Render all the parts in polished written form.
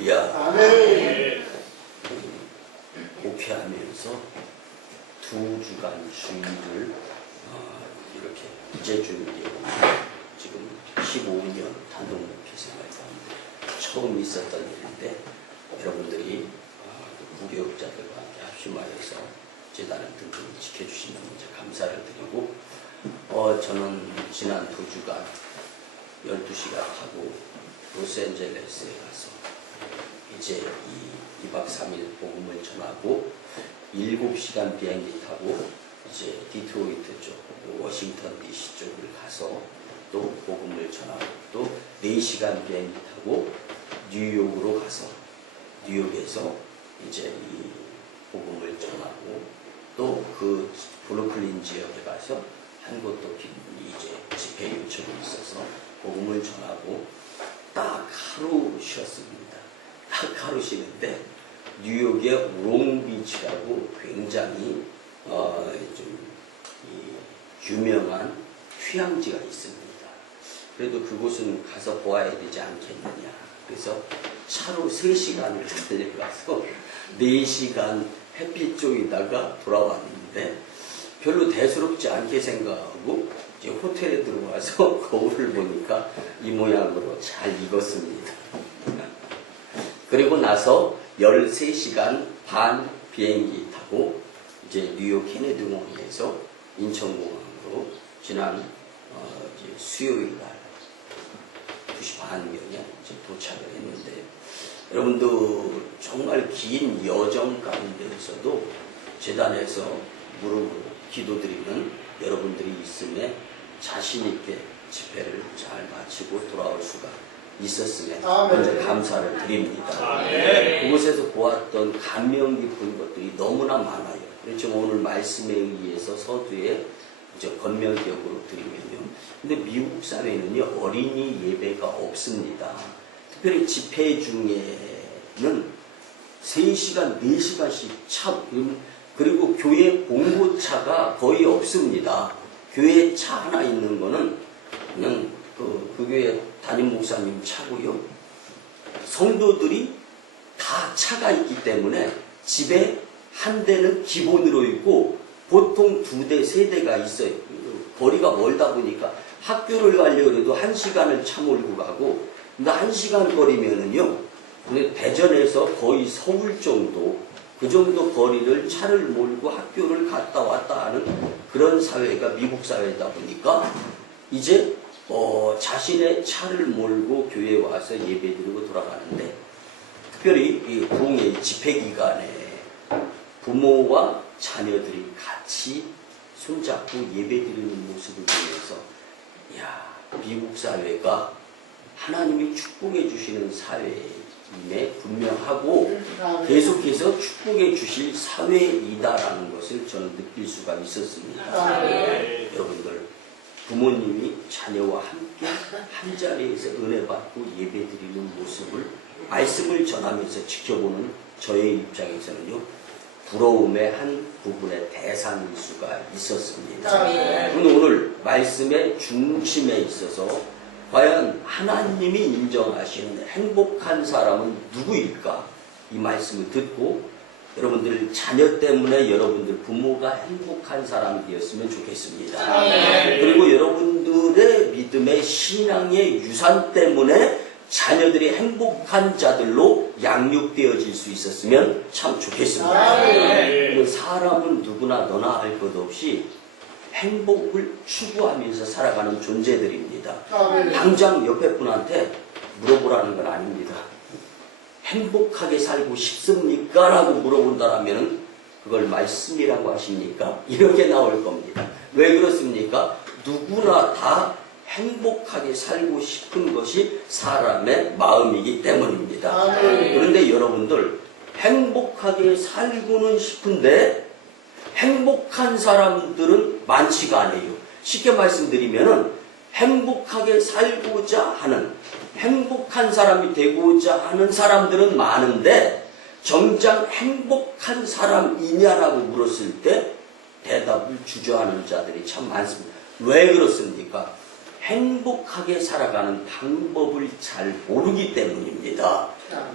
할렐루야. 아멘. 목회하면서 2주간 주일을 이렇게 부재중이게 지금 15년 단독 목회 생활 가운데 처음 있었던 일인데 여러분들이 무교육자들과 함께 합심하여서 재단을 든든히 지켜주시는 문제 감사를 드리고 저는 지난 2주간 12시간 타고 로스앤젤레스에 가서 이제 2박 3일 복음을 전하고 7시간 비행기 타고 이제 디트로이트 쪽, 워싱턴 DC 쪽을 가서 또 복음을 전하고 또 4시간 비행기 타고 뉴욕으로 가서 뉴욕에서 이제 이 복음을 전하고 또 그 브루클린 지역에 가서 한 곳도 이제 집회 요청이 있어서 복음을 전하고 딱 하루 쉬었습니다. 딱 하루 쉬는데 뉴욕의 롱비치라고 굉장히 좀 유명한 휴양지가 있습니다. 그래도 그곳은 가서 보아야 되지 않겠느냐. 그래서 차로 3시간을 달려가서 4시간 햇빛 쪽에다가 돌아왔는데 별로 대수롭지 않게 생각하고 이제 호텔에 들어와서 거울을 보니까 이 모양으로 잘 익었습니다. 그리고 나서 13시간 반 비행기 타고 이제 뉴욕 케네디 공항에서 인천공항으로 지난 이제 수요일 날 2시 반경에 이제 도착을 했는데 여러분도 정말 긴 여정 가운데에서도 재단에서 무릎으로 기도드리는 여러분들이 있음에 자신있게 집회를 잘 마치고 돌아올 수가 있었음에 먼저 감사를 드립니다. 그곳에서 보았던 감명 깊은 것들이 너무나 많아요. 그렇죠. 오늘 말씀에 의해서 서두에 이제 권면격으로 드리면요. 근데 미국 사회는요, 어린이 예배가 없습니다. 특별히 집회 중에는 3시간, 4시간씩 차, 그리고 교회 봉고차가 거의 없습니다. 교회 차 하나 있는 거는 그냥 그 교회 담임 목사님 차고요. 성도들이 다 차가 있기 때문에 집에 한 대는 기본으로 있고 보통 2대, 3대가 있어요. 거리가 멀다 보니까 학교를 가려고 해도 1시간을 차 몰고 가고, 근데 1시간 거리면은요, 근데 대전에서 거의 서울 정도, 그 정도 거리를 차를 몰고 학교를 갔다 왔다 하는 그런 사회가 미국 사회다 보니까 이제 자신의 차를 몰고 교회에 와서 예배드리고 돌아가는데, 특별히 이 부흥의 집회 기간에 부모와 자녀들이 같이 손잡고 예배드리는 모습을 보면서, 이야, 미국 사회가 하나님이 축복해 주시는 사회임에 분명하고 계속해서 축복해 주실 사회이다라는 것을 저는 느낄 수가 있었습니다. 여러분들, 부모님이 자녀와 함께 한 자리에서 은혜 받고 예배드리는 모습을 말씀을 전하면서 지켜보는 저의 입장에서는요, 부러움의 한 부분의 대상일 수가 있었습니다. 그런데 오늘 말씀의 중심에 있어서 과연 하나님이 인정하시는 행복한 사람은 누구일까? 이 말씀을 듣고 여러분들 자녀 때문에 여러분들 부모가 행복한 사람이 되었으면 좋겠습니다. 그리고 여러분들의 믿음의 신앙의 유산 때문에 자녀들이 행복한 자들로 양육되어질 수 있었으면 참 좋겠습니다. 사람은 누구나 너나 할 것 없이 행복을 추구하면서 살아가는 존재들입니다. 당장 옆에 분한테 물어보라는 건 아닙니다. 행복하게 살고 싶습니까? 라고 물어본다면 그걸 말씀이라고 하십니까? 이렇게 나올 겁니다. 왜 그렇습니까? 누구나 다 행복하게 살고 싶은 것이 사람의 마음이기 때문입니다. 그런데 여러분들, 행복하게 살고는 싶은데 행복한 사람들은 많지가 않아요. 쉽게 말씀드리면은 행복하게 살고자 하는, 행복한 사람이 되고자 하는 사람들은 많은데 정작 행복한 사람이냐라고 물었을 때 대답을 주저하는 자들이 참 많습니다. 왜 그렇습니까? 행복하게 살아가는 방법을 잘 모르기 때문입니다.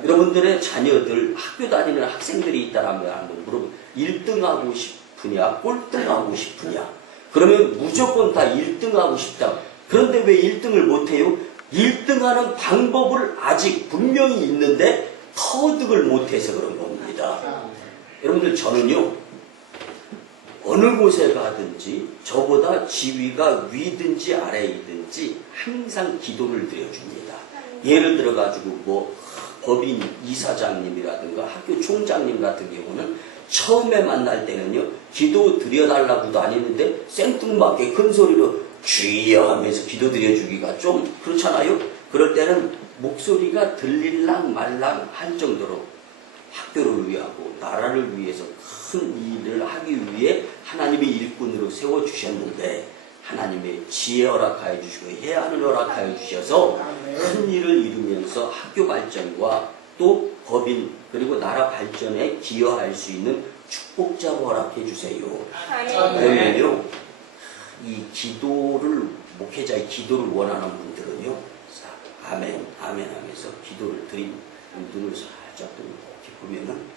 여러분들의 자녀들, 학교 다니는 학생들이 있다라면 한번 물어보면 1등하고 싶으냐, 꼴등하고 싶으냐? 그러면 무조건 다 1등하고 싶다. 그런데 왜 1등을 못해요? 1등하는 방법을 아직 분명히 있는데 터득을 못해서 그런 겁니다. 여러분들, 저는요, 어느 곳에 가든지 저보다 지위가 위든지 아래이든지 항상 기도를 드려줍니다. 예를 들어가지고 뭐 법인 이사장님이라든가 학교 총장님 같은 경우는 처음에 만날 때는요, 기도 드려달라고도 안 했는데 생뚱맞게 큰 소리로 주여 하면서 기도 드려주기가 좀 그렇잖아요. 그럴 때는 목소리가 들릴랑 말랑 할 정도로 학교를 위하고 나라를 위해서 큰 일을 하기 위해 하나님의 일꾼으로 세워주셨는데 하나님의 지혜 허락하여 주시고 해안을 허락하여 주셔서 큰 일을 이루면서 학교 발전과 또 법인 그리고 나라 발전에 기여할 수 있는 축복자 허락해 주세요. 그러면요, 이 기도를, 목회자의 기도를 원하는 분들은요, 아멘 아멘 하면서 기도를 드린 눈을 살짝 이렇게 보면은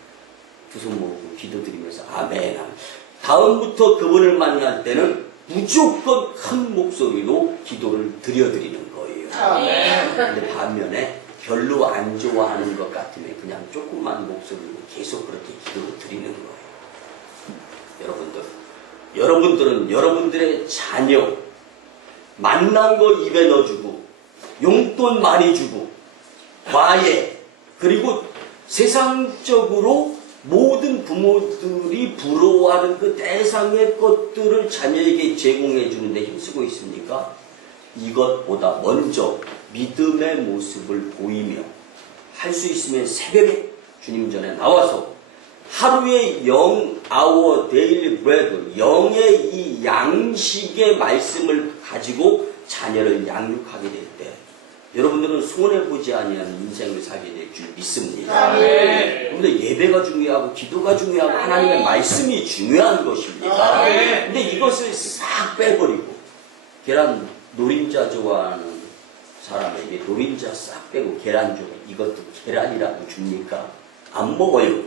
두 손 모으고 기도 드리면서 아멘. 다음부터 그분을 만날 때는 무조건 큰 목소리로 기도를 드려드리는 거예요. 근데 반면에 별로 안 좋아하는 것 같으면 그냥 조그만 목소리로 계속 그렇게 기도를 드리는 거예요. 여러분들은 여러분들의 자녀 만난 거 입에 넣어주고 용돈 많이 주고 과외 그리고 세상적으로 모든 부모들이 부러워하는 그 대상의 것들을 자녀에게 제공해 주는데 힘쓰고 있습니까? 이것보다 먼저 믿음의 모습을 보이며 할 수 있으면 새벽에 주님 전에 나와서 하루의 our daily bread, 영의 이 양식의 말씀을 가지고 자녀를 양육하게 될 때 여러분들은 손해보지 아니하는 인생을 살게 될 줄 믿습니다. 그런데 예배가 중요하고 기도가 중요하고 하나님의 말씀이 중요한 것입니다. 근데 이것을 싹 빼버리고 계란 노린자 좋아하는 사람에게 노린자 싹 빼고 계란 줘. 이것도 계란이라고 줍니까? 안 먹어요.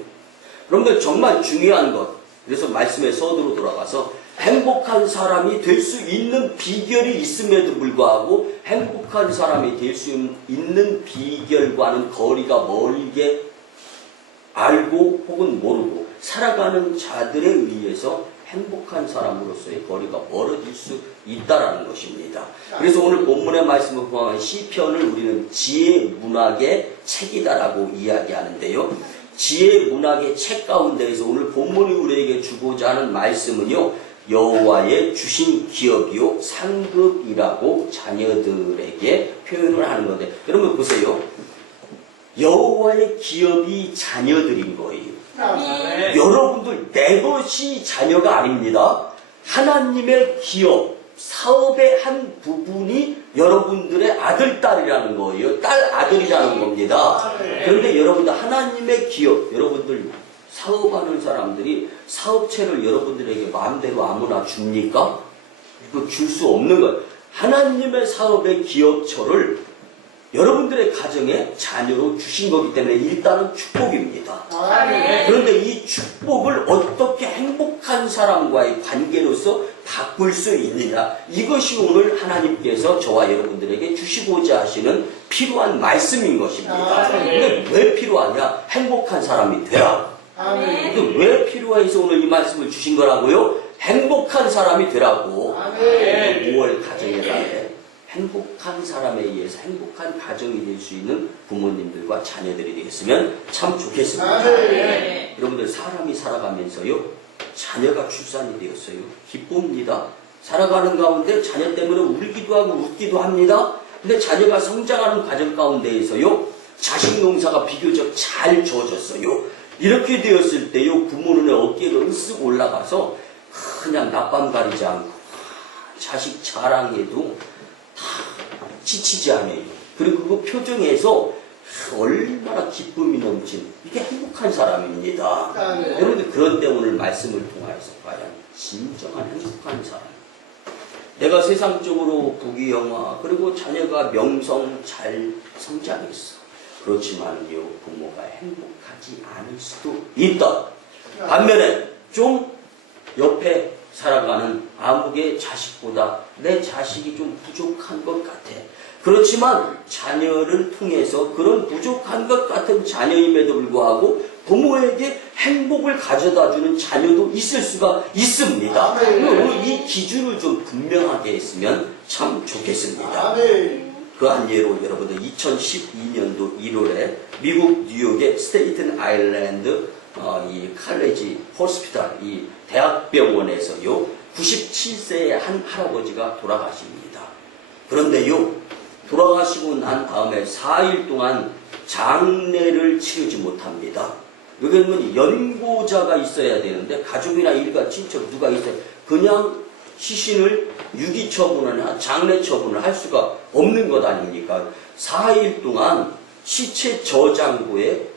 여러분들 정말 중요한 것. 그래서 말씀의 서두로 돌아가서 행복한 사람이 될 수 있는 비결이 있음에도 불구하고 행복한 사람이 될 수 있는 비결과는 거리가 멀게 알고 혹은 모르고 살아가는 자들에 의해서 행복한 사람으로서의 거리가 멀어질 수 있다는 것입니다. 그래서 오늘 본문의 말씀을 포함한 시편을 우리는 지혜 문학의 책이다라고 이야기하는데요. 지혜 문학의 책 가운데에서 오늘 본문이 우리에게 주고자 하는 말씀은요, 여호와의 주신 기업이요 상급이라고 자녀들에게 표현을 하는 건데, 여러분 보세요. 여호와의 기업이 자녀들인 거예요. 여러분들 내 것이 자녀가 아닙니다. 하나님의 기업, 사업의 한 부분이 여러분들의 아들, 딸이라는 거예요. 딸, 아들이라는 겁니다. 그런데 여러분들 하나님의 기업, 여러분들 사업하는 사람들이 사업체를 여러분들에게 마음대로 아무나 줍니까? 이거 줄 수 없는 거예요. 하나님의 사업의 기업처를 여러분들의 가정에 자녀로 주신 거기 때문에 일단은 축복입니다. 그런데 이 축복을 어떻게 행복한 사람과의 관계로서 바꿀 수 있느냐, 이것이 오늘 하나님께서 저와 여러분들에게 주시고자 하시는 필요한 말씀인 것입니다. 근데 왜 필요하냐? 행복한 사람이 되라. 근데 왜 필요해서 오늘 이 말씀을 주신 거라고요? 행복한 사람이 되라고. 5월 가정의 날에 행복한 사람에 의해서 행복한 가정이 될 수 있는 부모님들과 자녀들이 되겠으면 참 좋겠습니다. 여러분들 사람이 살아가면서요, 자녀가 출산이 되었어요. 기쁩니다. 살아가는 가운데 자녀 때문에 울기도 하고 웃기도 합니다. 근데 자녀가 성장하는 과정 가운데에서요, 자식 농사가 비교적 잘 주어졌어요. 이렇게 되었을 때요, 부모는 어깨가 으쓱 올라가서 그냥 낮밤 가리지 않고 자식 자랑해도 다 지치지 않아요. 그리고 그 표정에서 얼마나 기쁨이 넘친, 이게 행복한 사람입니다. 여러분들, 그런데 오늘 말씀을 통하여서 과연 진정한 행복한 사람, 내가 세상적으로 부귀영화 그리고 자녀가 명성 잘 성장했어. 그렇지만요 부모가 행복하지 않을 수도 있다. 반면에 좀 옆에 살아가는 아무개 자식보다 내 자식이 좀 부족한 것 같아. 그렇지만 자녀를 통해서 그런 부족한 것 같은 자녀임에도 불구하고 부모에게 행복을 가져다주는 자녀도 있을 수가 있습니다. 이 기준을 좀 분명하게 했으면 참 좋겠습니다. 그 한 예로 여러분들 2012년도 1월에 미국 뉴욕의 스테이튼 아일랜드 이 칼레지 호스피탈 이 대학병원에서요 97세의 한 할아버지가 돌아가십니다. 그런데요 돌아가시고 난 다음에 4일 동안 장례를 치르지 못합니다. 여기는 연고자가 있어야 되는데 가족이나 일가 친척 누가 있어요. 그냥 시신을 유기처분이나 장례처분을 할 수가 없는 것 아닙니까? 4일 동안 시체 저장고에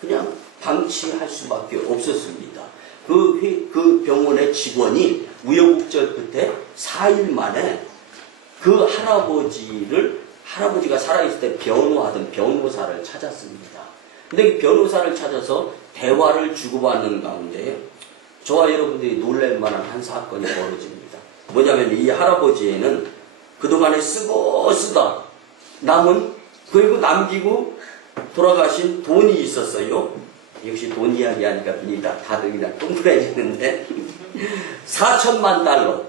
그냥 방치할 수밖에 없었습니다. 그 병원의 직원이 우여곡절 끝에 4일 만에 그 할아버지가 살아있을 때 변호하던 변호사를 찾았습니다. 근데 그 변호사를 찾아서 대화를 주고받는 가운데 저와 여러분들이 놀랄 만한 한 사건이 벌어집니다. 뭐냐면 이 할아버지에는 그동안에 쓰고 쓰다 남은 그리고 남기고 돌아가신 돈이 있었어요. 역시 돈 이야기하니까 눈이 다들 그냥 동그래지는데 4천만 달러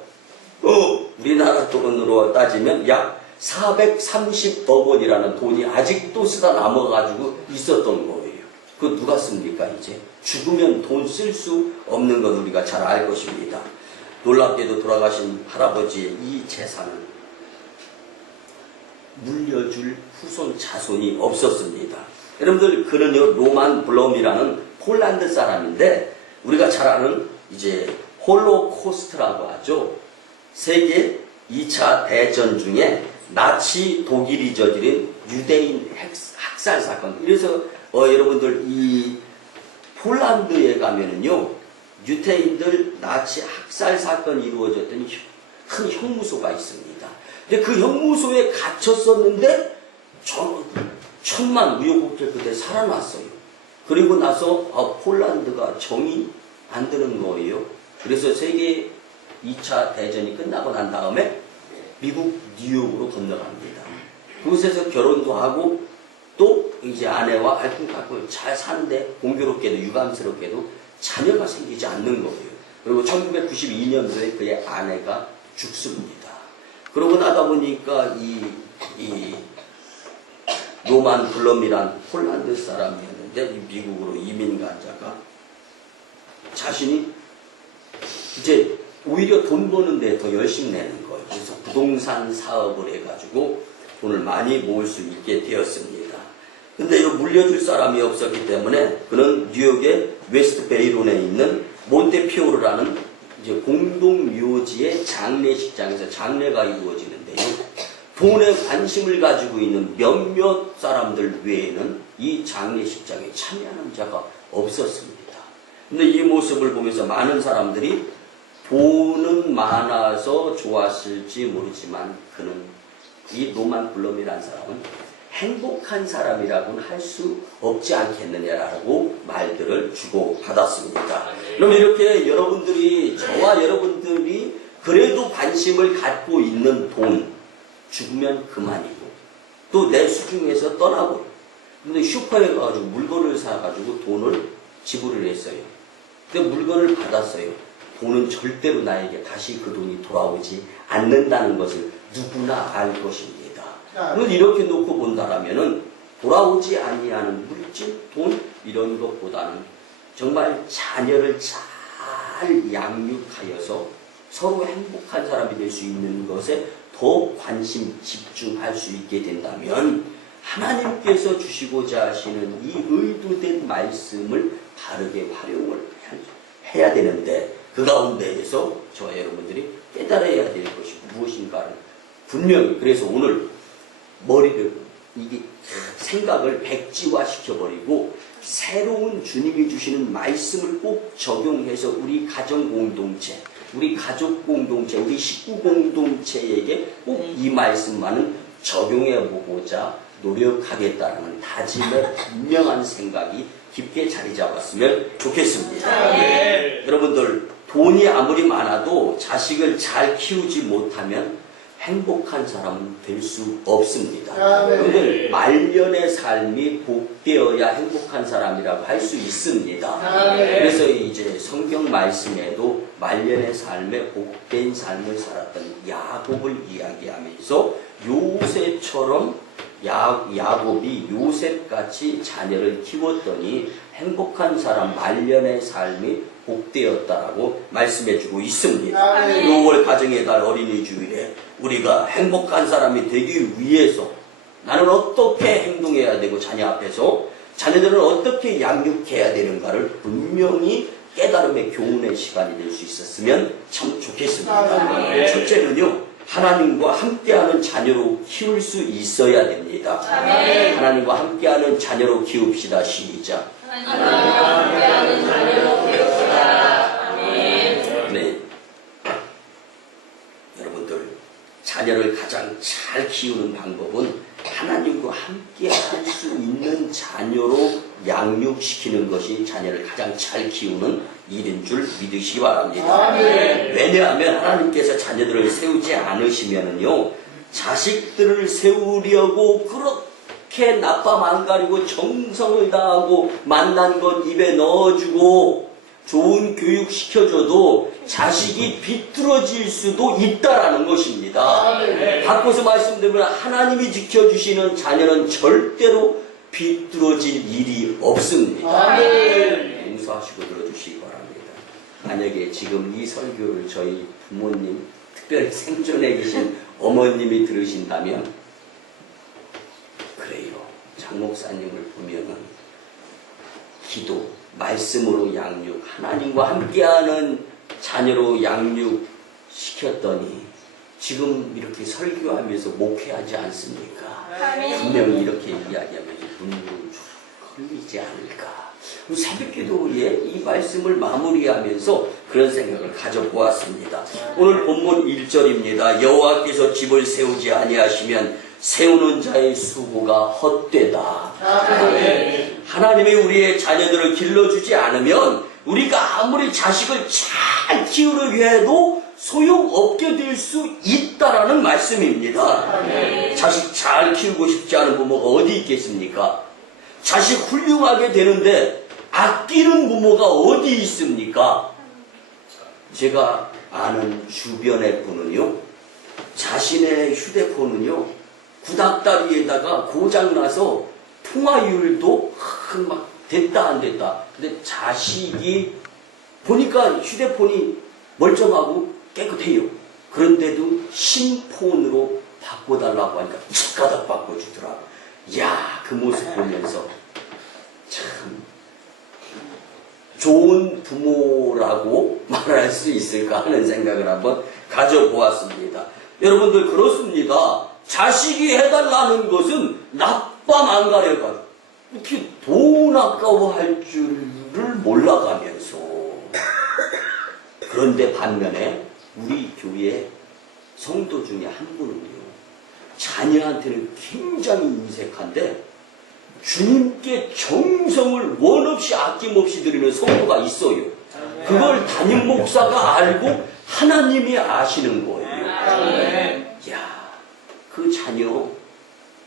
우리나라 돈으로 따지면 약 430억 원이라는 돈이 아직도 쓰다 남아가지고 있었던 거예요. 그거 누가 씁니까 이제? 죽으면 돈 쓸 수 없는 건 우리가 잘 알 것입니다. 놀랍게도 돌아가신 할아버지의 이 재산은 물려줄 후손 자손이 없었습니다. 여러분들 그는요 로만 블럼이라는 폴란드 사람인데 우리가 잘 아는 이제 홀로코스트라고 하죠. 세계 2차 대전 중에 나치 독일이 저지른 유대인 학살 사건. 그래서 여러분들 이 폴란드에 가면은요 유대인들 나치 학살 사건이 이루어졌던 큰 형무소가 있습니다. 근데 그 형무소에 갇혔었는데 천만 우여곡절 끝에 살아났어요. 그리고 나서 폴란드가 정이 안 드는 거예요. 그래서 세계 2차 대전이 끝나고 난 다음에 미국 뉴욕으로 건너갑니다. 그곳에서 결혼도 하고 또 이제 아내와 알콩달콩 잘 사는데 공교롭게도 유감스럽게도 자녀가 생기지 않는 거예요. 그리고 1992년도에 그의 아내가 죽습니다. 그러고 나다 보니까 이 로만 블럼이란 폴란드 사람이었는데 미국으로 이민 간 자가 자신이 이제 오히려 돈 버는 데 더 열심히 내는 거예요. 그래서 부동산 사업을 해가지고 돈을 많이 모을 수 있게 되었습니다. 근데 이 물려줄 사람이 없었기 때문에 그는 뉴욕의 웨스트 베이론에 있는 몬테피오르라는 이제 공동묘지의 장례식장에서 장례가 이루어지는데요. 돈에 관심을 가지고 있는 몇몇 사람들 외에는 이 장례식장에 참여하는 자가 없었습니다. 근데 이 모습을 보면서 많은 사람들이 돈은 많아서 좋았을지 모르지만 그는 이 로만 블럼이라는 사람은 행복한 사람이라고는 할 수 없지 않겠느냐라고 말들을 주고받았습니다. 그럼 이렇게 여러분들이 저와 여러분들이 그래도 관심을 갖고 있는 돈 죽으면 그만이고 또 내 수중에서 떠나고 근데 슈퍼에 가가지고 물건을 사가지고 돈을 지불을 했어요. 근데 물건을 받았어요. 돈은 절대로 나에게 다시 그 돈이 돌아오지 않는다는 것을 누구나 알 것입니다. 그럼 이렇게 놓고 본다라면은 돌아오지 아니하는 물질, 돈 이런 것보다는 정말 자녀를 잘 양육하여서 서로 행복한 사람이 될 수 있는 것에 더 관심 집중할 수 있게 된다면 하나님께서 주시고자 하시는 이 의도된 말씀을 바르게 활용을 해야 되는데 그 가운데에서 저와 여러분들이 깨달아야 될 것이 무엇인가를 분명히 그래서 오늘 머리를 이게 생각을 백지화 시켜버리고 새로운 주님이 주시는 말씀을 꼭 적용해서 우리 가정 공동체 우리 가족 공동체, 우리 식구 공동체에게 꼭 이 말씀만은 적용해 보고자 노력하겠다는 다짐의 분명한 생각이 깊게 자리 잡았으면 좋겠습니다. 네. 여러분들, 돈이 아무리 많아도 자식을 잘 키우지 못하면 행복한 사람은 될 수 없습니다. 그런데 말년의 삶이 복되어야 행복한 사람이라고 할 수 있습니다. 그래서 이제 성경 말씀에도 말년의 삶에 복된 삶을 살았던 야곱을 이야기하면서 요셉처럼 야곱이 요셉같이 자녀를 키웠더니 행복한 사람 말년의 삶이 복되었다라고 말씀해주고 있습니다. 6월 가정의 달 어린이 주일에 우리가 행복한 사람이 되기 위해서 나는 어떻게 행동해야 되고 자녀 앞에서 자녀들은 어떻게 양육해야 되는가를 분명히 깨달음의 교훈의 시간이 될 수 있었으면 참 좋겠습니다. 첫째는요, 하나님과 함께하는 자녀로 키울 수 있어야 됩니다. 하나님과 함께하는 자녀로 키웁시다. 시작. 하나님과 함께하는 자녀로 키웁시다. 아멘. 네. 여러분들, 자녀를 가장 잘 키우는 방법은 하나님과 함께 할 수 있는 자녀로 양육시키는 것이 자녀를 가장 잘 키우는 일인 줄 믿으시기 바랍니다. 왜냐하면 하나님께서 자녀들을 세우지 않으시면은요, 자식들을 세우려고 그렇게 낮밤 안 가리고 정성을 다하고 만난 것 입에 넣어주고 좋은 교육 시켜줘도 자식이 비뚤어질 수도 있다라는 것입니다. 바꿔서 말씀드리면 하나님이 지켜주시는 자녀는 절대로 비뚤어질 일이 없습니다. 용서하시고 들어주시기 바랍니다. 만약에 지금 이 설교를 저희 부모님, 특별히 생존해 계신 어머님이 들으신다면, 그래요, 장 목사님을 보면은 기도, 말씀으로 양육, 하나님과 함께하는 자녀로 양육시켰더니 지금 이렇게 설교하면서 목회하지 않습니까? 분명히 이렇게 이야기하면서 눈물을 흘리지 않을까. 새벽기도에 이 말씀을 마무리하면서 그런 생각을 가져보았습니다. 오늘 본문 1절입니다. 여호와께서 집을 세우지 아니하시면 세우는 자의 수고가 헛되다. 하나님이 우리의 자녀들을 길러주지 않으면 우리가 아무리 자식을 잘 키우려고 해도 소용없게 될 수 있다라는 말씀입니다. 자식 잘 키우고 싶지 않은 부모가 어디 있겠습니까? 자식 훌륭하게 되는데 아끼는 부모가 어디 있습니까? 제가 아는 주변의 분은요, 자신의 휴대폰은요, 구닥다리에다가 고장나서 통화율도 막 됐다 안 됐다. 근데 자식이 보니까 휴대폰이 멀쩡하고 깨끗해요. 그런데도 신폰으로 바꿔달라고 하니까 착가닥 바꿔주더라. 이야, 그 모습 보면서 참 좋은 부모라고 말할 수 있을까 하는 생각을 한번 가져보았습니다. 여러분들, 그렇습니다. 자식이 해달라는 것은 낮밤 안 가려가지고 이렇게 돈 아까워할 줄을 몰라가면서, 그런데 반면에 우리 교회 성도 중에 한 분은요, 자녀한테는 굉장히 인색한데 주님께 정성을 원 없이 아낌없이 드리는 성도가 있어요. 그걸 담임 목사가 알고 하나님이 아시는 거예요. 야, 그 자녀,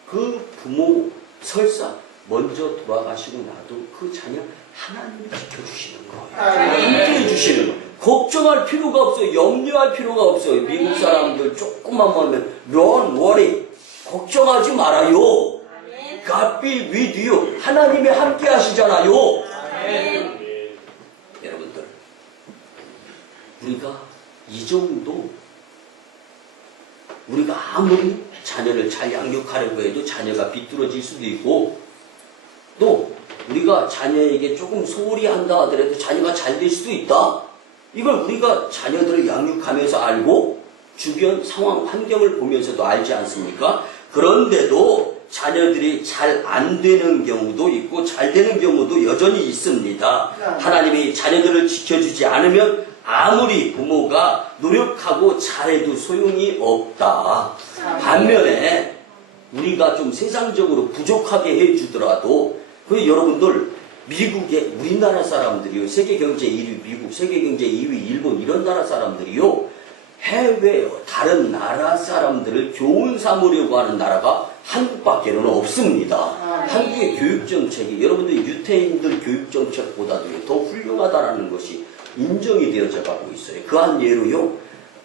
그 부모 설사 먼저 돌아가시고 나도 그 자녀 하나님이 지켜주시는 거예요. 함께해 주시는 거예요. 걱정할 필요가 없어요. 염려할 필요가 없어요. 미국 사람들 조금만 보면 Don't worry. 걱정하지 말아요. God be with you. 하나님이 함께 하시잖아요. 여러분들, 우리가 이 정도, 우리가 아무리 자녀를 잘 양육하려고 해도 자녀가 비뚤어질 수도 있고, 또 우리가 자녀에게 조금 소홀히 한다 하더라도 자녀가 잘 될 수도 있다. 이걸 우리가 자녀들을 양육하면서 알고 주변 상황 환경을 보면서도 알지 않습니까? 그런데도 자녀들이 잘 안 되는 경우도 있고 잘 되는 경우도 여전히 있습니다. 하나님이 자녀들을 지켜주지 않으면 아무리 부모가 노력하고 잘해도 소용이 없다. 반면에 우리가 좀 세상적으로 부족하게 해주더라도 그 여러분들 미국의 우리나라 사람들이요, 세계 경제 1위 미국, 세계 경제 2위 일본 이런 나라 사람들이요, 해외 다른 나라 사람들을 교훈 삼으려고 하는 나라가 한국밖에는 없습니다. 한국의 교육 정책이 여러분들 유태인들 교육 정책보다도 더 훌륭하다라는 것이 인정이 되어져 가고 있어요. 그 한 예로요,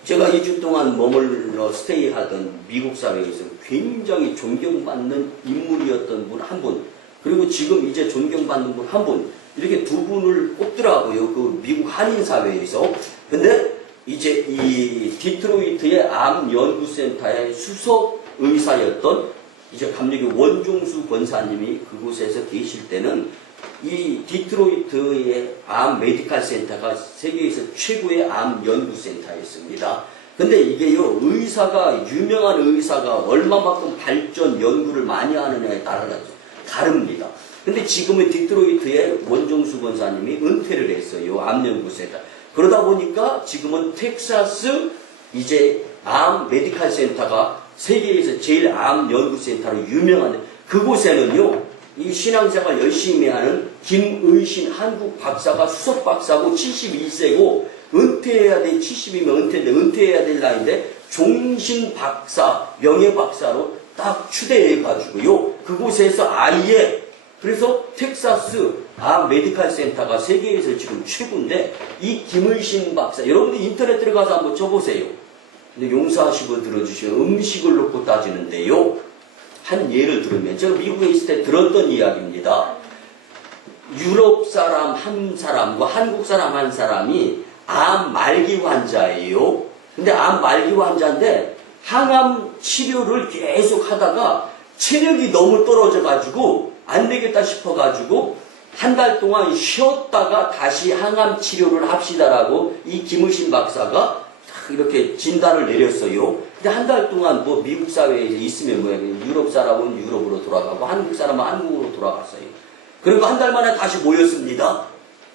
제가 2주 동안 머물러 스테이하던 미국 사회에서 굉장히 존경받는 인물이었던 분 한 분, 그리고 지금 이제 존경받는 분 한 분, 이렇게 두 분을 꼽더라고요. 그 미국 한인 사회에서. 근데 이제 이 디트로이트의 암 연구센터의 수석 의사였던 이제 감리교 원종수 권사님이 그곳에서 계실 때는 이 디트로이트의 암 메디칼 센터가 세계에서 최고의 암 연구센터였습니다. 근데 이게요, 의사가, 유명한 의사가 얼마만큼 발전 연구를 많이 하느냐에 따라서 다릅니다. 근데 지금은 디트로이트의 원종수 권사님이 은퇴를 했어요. 암 연구센터. 그러다 보니까 지금은 텍사스 이제 암 메디칼 센터가 세계에서 제일 암 연구센터로 유명한, 그곳에는요, 이 신앙생활 열심히 하는 김의신 한국 박사가 수석 박사고 72세고 은퇴해야 돼. 70이면 은퇴해야 될 나이인데 종신 박사, 명예 박사로 딱 추대해가지고요, 그곳에서 아예, 그래서 텍사스 암 메디칼 센터가 세계에서 지금 최고인데, 이 김의신 박사, 여러분들 인터넷 들어가서 한번 쳐보세요. 근데 용서하시고 들어주시면 음식을 놓고 따지는데요, 한 예를 들으면 제가 미국에 있을 때 들었던 이야기입니다. 유럽 사람 한 사람과 한국 사람 한 사람이 암 말기 환자예요. 근데 암 말기 환자인데 항암 치료를 계속 하다가 체력이 너무 떨어져가지고 안 되겠다 싶어가지고 한 달 동안 쉬었다가 다시 항암 치료를 합시다라고 이 김의신 박사가 이렇게 진단을 내렸어요. 근데 한 달 동안 뭐 미국 사회에 있으면 뭐야, 유럽 사람은 유럽으로 돌아가고 한국 사람은 한국으로 돌아갔어요. 그리고 한 달 만에 다시 모였습니다.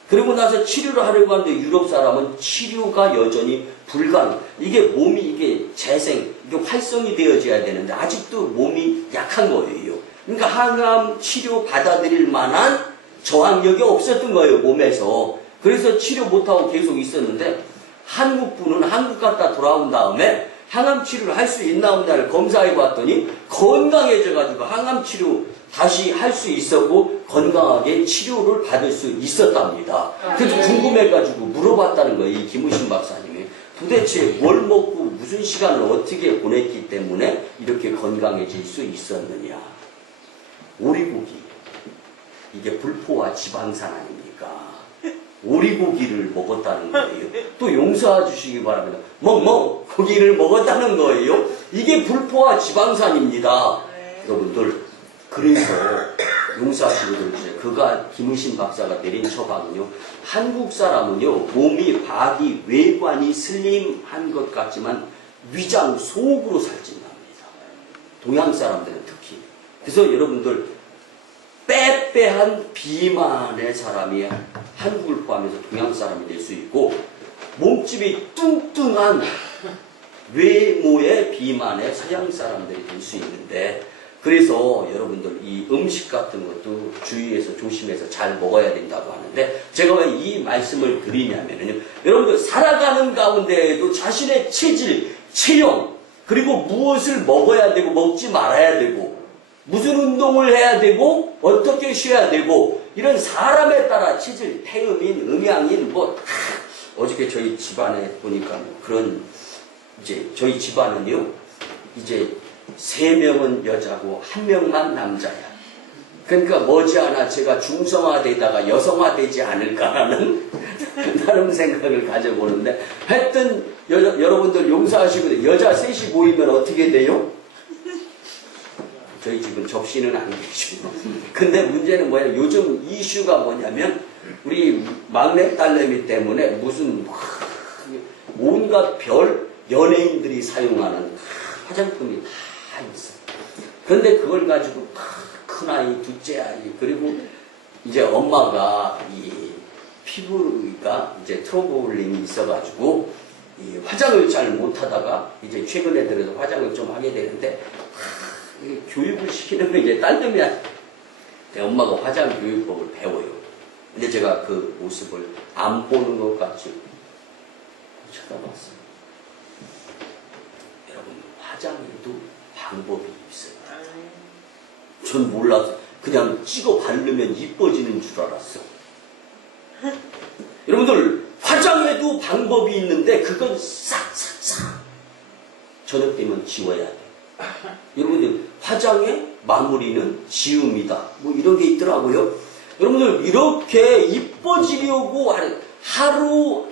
그리고 나서 치료를 하려고 하는데 유럽 사람은 치료가 여전히 불가능. 이게 몸이 이게 재생, 이게 활성이 되어져야 되는데 아직도 몸이 약한 거예요. 그러니까 항암 치료 받아들일 만한 저항력이 없었던 거예요, 몸에서. 그래서 치료 못하고 계속 있었는데 한국 분은 한국 갔다 돌아온 다음에 항암 치료를 할 수 있나 없나를 검사해 봤더니 건강해져가지고 항암 치료 다시 할 수 있었고 건강하게 치료를 받을 수 있었답니다. 그래서 궁금해가지고 물어봤다는 거예요, 이 김의신 박사님이. 도대체 뭘 먹고 무슨 시간을 어떻게 보냈기 때문에 이렇게 건강해질 수 있었느냐. 오리고기. 이게 불포화 지방산 아닙니까? 오리고기를 먹었다는 거예요. 또 용서해 주시기 바랍니다. 고기를 먹었다는 거예요. 이게 불포화 지방산입니다. 여러분들, 그래서 용서하시고 들으세요. 그가 김의신 박사가 내린 처방은요, 한국 사람은요, 몸이 바디 외관이 슬림한 것 같지만 위장 속으로 살찐답니다. 동양 사람들은 특히. 그래서 여러분들, 빼빼한 비만의 사람이 한국을 포함해서 동양 사람이 될 수 있고, 몸집이 뚱뚱한 외모의 비만의 서양 사람들이 될 수 있는데, 그래서 여러분들 이 음식 같은 것도 주의해서 조심해서 잘 먹어야 된다고 하는데, 제가 왜 이 말씀을 드리냐면요, 여러분들 살아가는 가운데에도 자신의 체질, 체형, 그리고 무엇을 먹어야 되고 먹지 말아야 되고, 무슨 운동을 해야 되고 어떻게 쉬어야 되고, 이런 사람에 따라 체질, 태음인, 음양인 어저께 저희 집안에 보니까 그런, 이제 저희 집안은요, 이제 3명은 여자고 1명만 남자야. 그러니까 머지않아 제가 중성화되다가 여성화되지 않을까라는 다른 생각을 가져보는데, 하여튼 여러분들 용서하시고 여자 셋이 모이면 어떻게 돼요? 저희 집은 접시는 안 계시고. 근데 문제는 뭐냐, 요즘 이슈가 뭐냐면 우리 막내 딸내미 때문에 무슨 온갖 별 연예인들이 사용하는 화장품이 다 있어. 그런데 그걸 가지고 큰아이, 둘째 아이, 그리고 이제 엄마가 이 피부가 이제 트러블링이 있어가지고 이 화장을 잘 못하다가 이제 최근에 들어서 화장을 좀 하게 되는데 이 교육을 시키는 건 이제 딸내미 엄마가 화장 교육법을 배워요. 근데 제가 그 모습을 안 보는 것 같이 쳐다봤어요. 여러분, 화장에도 방법이 있어요. 전 몰라서 그냥 찍어 바르면 이뻐지는 줄 알았어. 여러분들, 화장에도 방법이 있는데 그건 싹싹싹 저녁 되면 지워야 돼. 여러분들, 화장의 마무리는 지움이다. 뭐 이런 게 있더라고요. 여러분들, 이렇게 이뻐지려고 하루,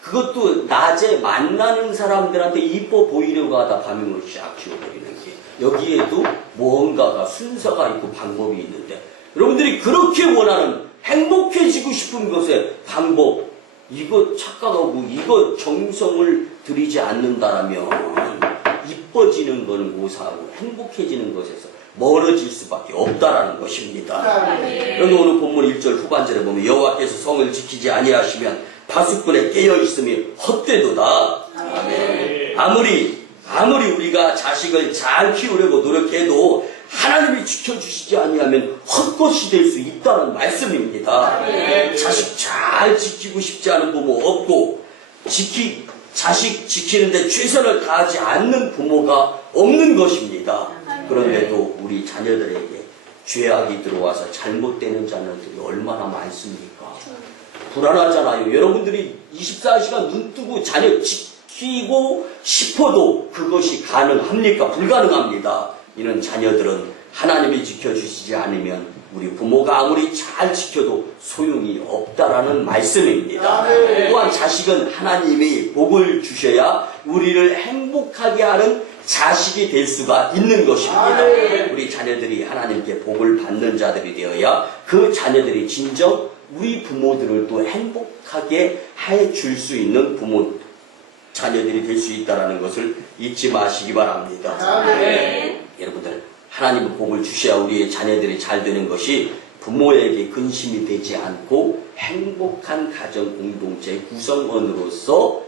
그것도 낮에 만나는 사람들한테 이뻐 보이려고 하다 밤에 쫙 지워버리는 게, 여기에도 무언가가 순서가 있고 방법이 있는데, 여러분들이 그렇게 원하는 행복해지고 싶은 것의 방법, 이거 착각하고 이거 정성을 들이지 않는다라면 이뻐지는 거는 고사하고 행복해지는 것에서 멀어질 수밖에 없다라는 것입니다. 그런데 오늘 본문 1절 후반절에 보면 여호와께서 성을 지키지 아니하시면 파수꾼에 깨어있음이 헛되도다. 아멘. 아무리 우리가 자식을 잘 키우려고 노력해도 하나님이 지켜주시지 아니하면 헛것이 될 수 있다는 말씀입니다. 자식 잘 지키고 싶지 않은 부모 없고 자식 지키는데 최선을 다하지 않는 부모가 없는 것입니다. 그런데도 우리 자녀들에게 죄악이 들어와서 잘못되는 자녀들이 얼마나 많습니까? 불안하잖아요. 여러분들이 24시간 눈 뜨고 자녀 지키고 싶어도 그것이 가능합니까? 불가능합니다. 이런 자녀들은 하나님이 지켜주시지 않으면 우리 부모가 아무리 잘 지켜도 소용이 없다라는 말씀입니다. 또한 자식은 하나님이 복을 주셔야 우리를 행복하게 하는 자식이 될 수가 있는 것입니다. 우리 자녀들이 하나님께 복을 받는 자들이 되어야 그 자녀들이 진정 우리 부모들을 또 행복하게 해줄 수 있는 자녀들이 될 수 있다는 것을 잊지 마시기 바랍니다. 여러분들, 하나님은 복을 주셔야 우리의 자녀들이 잘 되는 것이 부모에게 근심이 되지 않고 행복한 가정 공동체 구성원으로서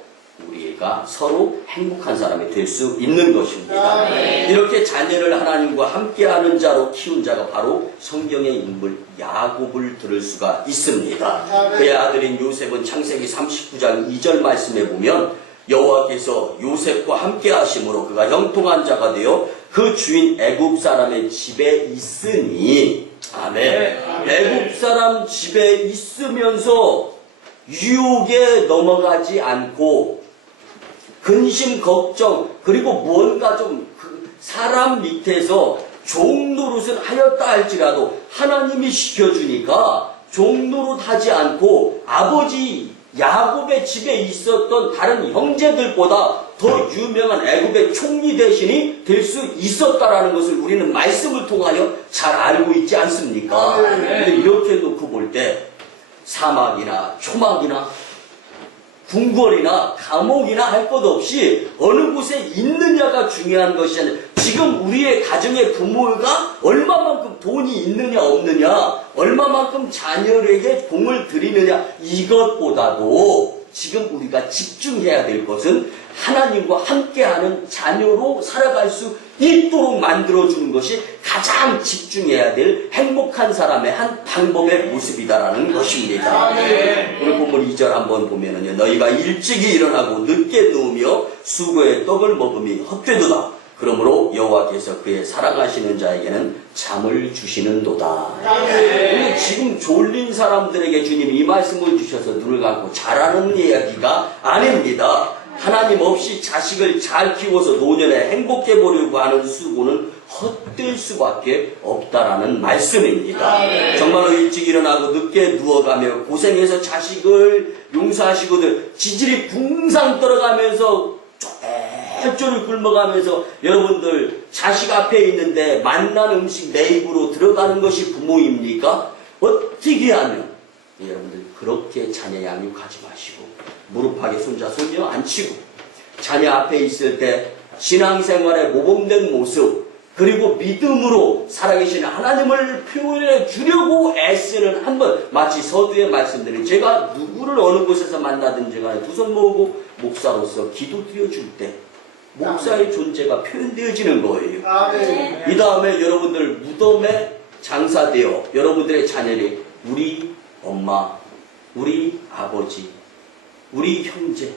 우리가 서로 행복한 사람이 될 수 있는 것입니다. 이렇게 자녀를 하나님과 함께하는 자로 키운 자가 바로 성경의 인물 야곱을 들을 수가 있습니다. 그의 아들인 요셉은 창세기 39장 2절 말씀에 보면 여호와께서 요셉과 함께 하심으로 그가 형통한 자가 되어 그 주인 애굽 사람의 집에 있으니, 아멘. 애굽 사람 집에 있으면서 유혹에 넘어가지 않고 근심 걱정 그리고 무언가 좀 사람 밑에서 종노릇을 하였다 할지라도 하나님이 시켜주니까 종노릇 하지 않고 아버지 야곱의 집에 있었던 다른 형제들보다 더 유명한 애굽의 총리 대신이 될 수 있었다라는 것을 우리는 말씀을 통하여 잘 알고 있지 않습니까? 근데 이렇게 놓고 볼 때 사막이나 초막이나 궁궐이나 감옥이나 할 것 없이 어느 곳에 있느냐가 중요한 것이 아니라 지금 우리의 가정의 부모가 얼마만큼 돈이 있느냐 없느냐, 얼마만큼 자녀에게 공을 들이느냐, 이것보다도 지금 우리가 집중해야 될 것은 하나님과 함께하는 자녀로 살아갈 수 있도록 만들어주는 것이 가장 집중해야 될 행복한 사람의 한 방법의 모습이다라는 것입니다. 오늘 본문 2절 한번 보면은요, 너희가 일찍이 일어나고 늦게 누우며 수고의 떡을 먹음이 헛되도다. 그러므로 여호와께서 그의 사랑하시는 자에게는 잠을 주시는도다. 그리고 지금 졸린 사람들에게 주님이 이 말씀을 주셔서 눈을 감고 자라는 이야기가 아닙니다. 하나님 없이 자식을 잘 키워서 노년에 행복해 보려고 하는 수고는 헛될 수밖에 없다라는 말씀입니다. 정말로 일찍 일어나고 늦게 누워가며 고생해서 자식을 용서하시거든 지질이 붕상 떨어가면서 쫄쫄 굶어가면서 여러분들 자식 앞에 있는데 만난 음식 내 입으로 들어가는 것이 부모입니까? 어떻게 하면 여러분들 그렇게 자녀 양육하지 마시고 무릎팍에 손자 손녀 앉히고 자녀 앞에 있을 때 신앙생활에 모범된 모습, 그리고 믿음으로 살아계신 하나님을 표현해 주려고 애쓰는 한번, 마치 서두에 말씀드린, 제가 누구를 어느 곳에서 만나든지 간에 두 손 모으고 목사로서 기도 드려줄 때 목사의 존재가 표현되어지는 거예요. 아멘. 이 다음에 여러분들 무덤에 장사되어 여러분들의 자녀들이 우리 엄마, 우리 아버지, 우리 형제,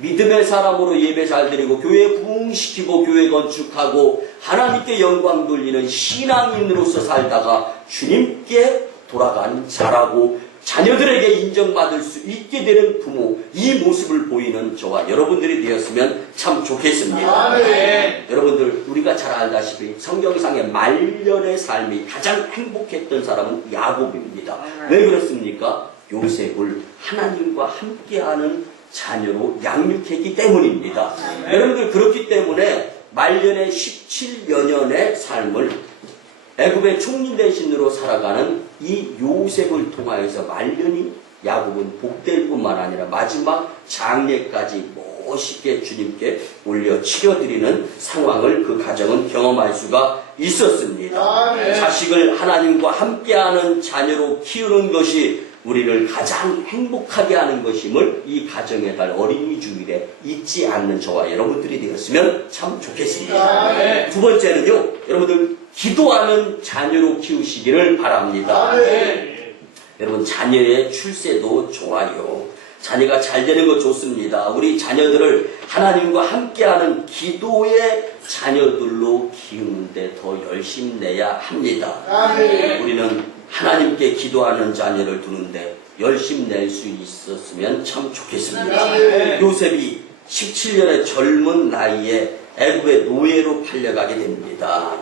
믿음의 사람으로 예배 잘 드리고 교회 부흥시키고 교회 건축하고 하나님께 영광 돌리는 신앙인으로서 살다가 주님께 돌아간 자라고 자녀들에게 인정받을 수 있게 되는 부모, 이 모습을 보이는 저와 여러분들이 되었으면 참 좋겠습니다. 아멘. 여러분들, 우리가 잘 알다시피 성경상의 말년의 삶이 가장 행복했던 사람은 야곱입니다. 왜 그렇습니까? 요셉을 하나님과 함께하는 자녀로 양육했기 때문입니다. 여러분들, 그렇기 때문에 말년의 17여 년의 삶을 애굽의 총리 대신으로 살아가는 이 요셉을 통하여서 말년이 야곱은 복될 뿐만 아니라 마지막 장례까지 멋있게 주님께 올려 치러드리는 상황을 그 가정은 경험할 수가 있었습니다. 아멘. 자식을 하나님과 함께하는 자녀로 키우는 것이 우리를 가장 행복하게 하는 것임을 이 가정의 달 어린이 주일에 잊지 않는 저와 여러분들이 되었으면 참 좋겠습니다. 아멘. 두 번째는요, 여러분들 기도하는 자녀로 키우시기를 바랍니다. 아멘. 여러분, 자녀의 출세도 좋아요. 자녀가 잘 되는 거 좋습니다. 우리 자녀들을 하나님과 함께하는 기도의 자녀들로 키우는데 더 열심 내야 합니다. 아멘. 우리는 하나님께 기도하는 자녀를 두는데 열심 낼 수 있었으면 참 좋겠습니다. 아멘. 요셉이 17년의 젊은 나이에 애굽의 노예로 팔려가게 됩니다.